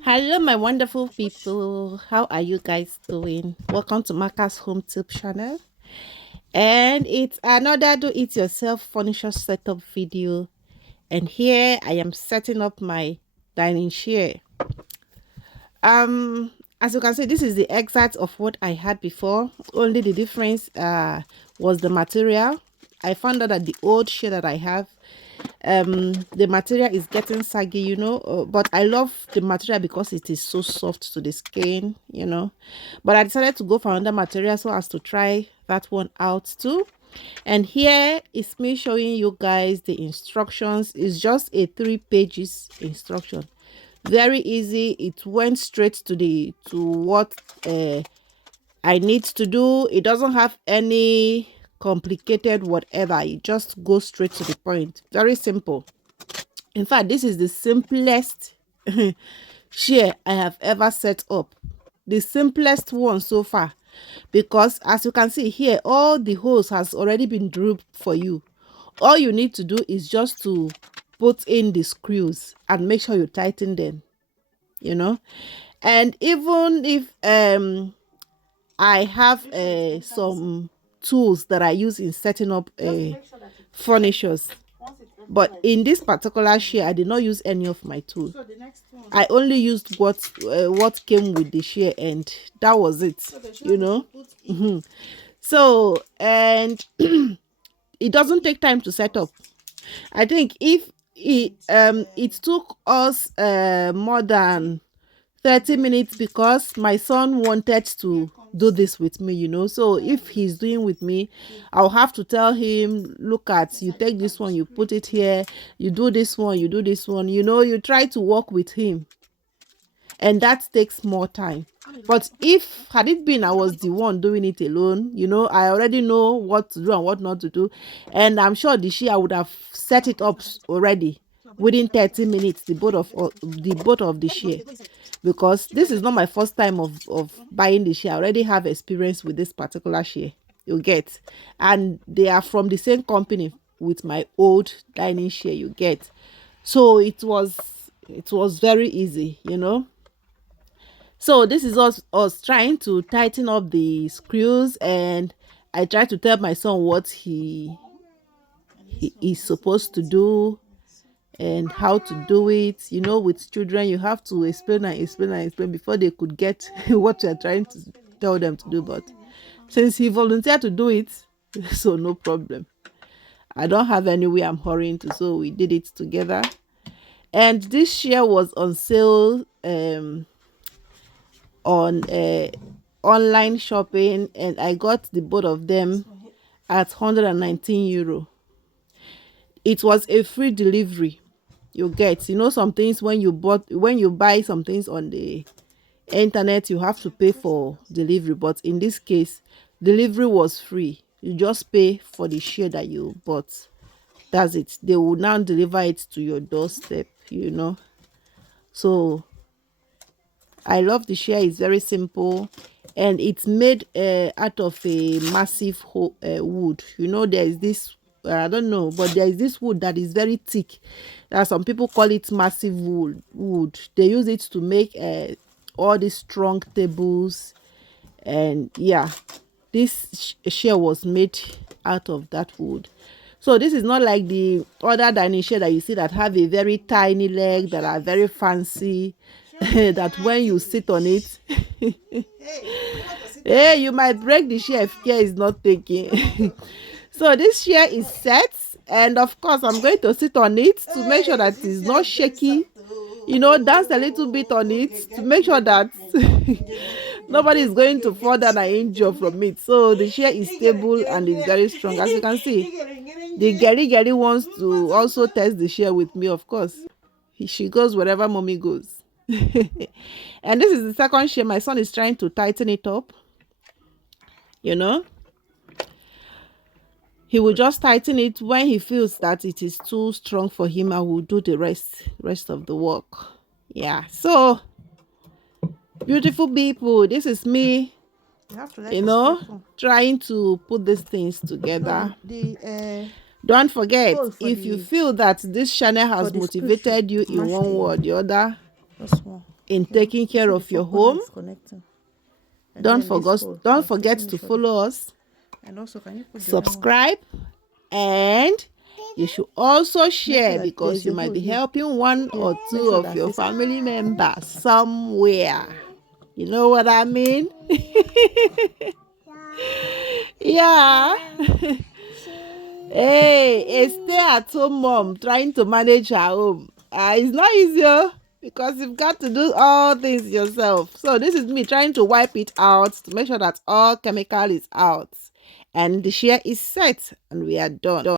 Hello, my wonderful people. How are you guys doing? Welcome to Marcus Home Tip channel. And it's another do it yourself furniture setup video. And here I am setting up my dining chair. As you can see, this is the exact of what I had before. Only the difference was the material. I found out that the old chair that I have, the material is getting saggy, but I love the material because it is so soft to the skin, but I decided to go for another material so as to try that one out too. And here is me showing you guys the instructions. It's just a 3 pages instruction, very easy. It went straight to what I need to do. It doesn't have any complicated whatever. It just goes straight to the point. Very simple. In fact, this is the simplest chair I have ever set up. The simplest one so far. Because as you can see here, all the holes has already been drilled for you. All you need to do is just to put in the screws and make sure you tighten them. And even if I have some tools that I use in setting up furnitures, but in this particular chair I did not use any of my tools. I only used what came with the chair, and that was it. So, and it doesn't take time to set up. I think if it took us more than 30 minutes because my son wanted to do this with me, so if he's doing with me, I'll have to tell him, look at, you take this one, you put it here, you do this one, you do this one, you try to work with him, and that takes more time. But if had it been I was the one doing it alone, I already know what to do and what not to do, and I'm sure the chair would have set it up already within 30 minutes, the both of the chair, because this is not my first time of buying the chair. I already have experience with this particular chair, you get, and they are from the same company with my old dining chair, you get. So it was very easy. So this is us trying to tighten up the screws, and I try to tell my son what he is supposed to do and how to do it. With children, you have to explain and explain and explain before they could get what you're trying to tell them to do. But since he volunteered to do it, so no problem. I don't have anywhere I'm hurrying to, so we did it together. And this chair was on sale on online shopping, and I got the both of them at 119 euro. It was a free delivery, you get. Some things when you buy some things on the internet, you have to pay for delivery, but in this case delivery was free. You just pay for the share that you bought. That's it. They will now deliver it to your doorstep. So I love the chair. It's very simple, and it's made out of a massive wood. There is this, I don't know, but there is this wood that is very thick. Some people call it massive wood. They use it to make all these strong tables, and yeah, this chair was made out of that wood. So this is not like the other dining chair that you see that have a very tiny leg, that are very fancy, that when you sit on it, hey, you might break the chair if care is not taken. So this chair is set, and of course I'm going to sit on it to make sure that it's not shaky. Dance a little bit on it to make sure that nobody is going to fall down and injure from it. So the chair is stable and is very strong. As you can see, the Gary wants to also test the chair with me, of course. She goes wherever mommy goes. And this is the second chair. My son is trying to tighten it up. He will just tighten it. When he feels that it is too strong for him, I will do the rest of the work. Yeah, so beautiful people, this is me, trying to put these things together. Don't forget, if you feel that this channel has motivated you in one way or the other, in taking care of your home. Don't forget to follow us, And also, can you put subscribe, and you should also share, because you might be helping one or two of your family members somewhere. You know what I mean? Yeah. Hey, a stay-at-home mom trying to manage her home. It's not easy, because you've got to do all things yourself. So this is me trying to wipe it out to make sure that all chemical is out, and the shear is set, and we are done.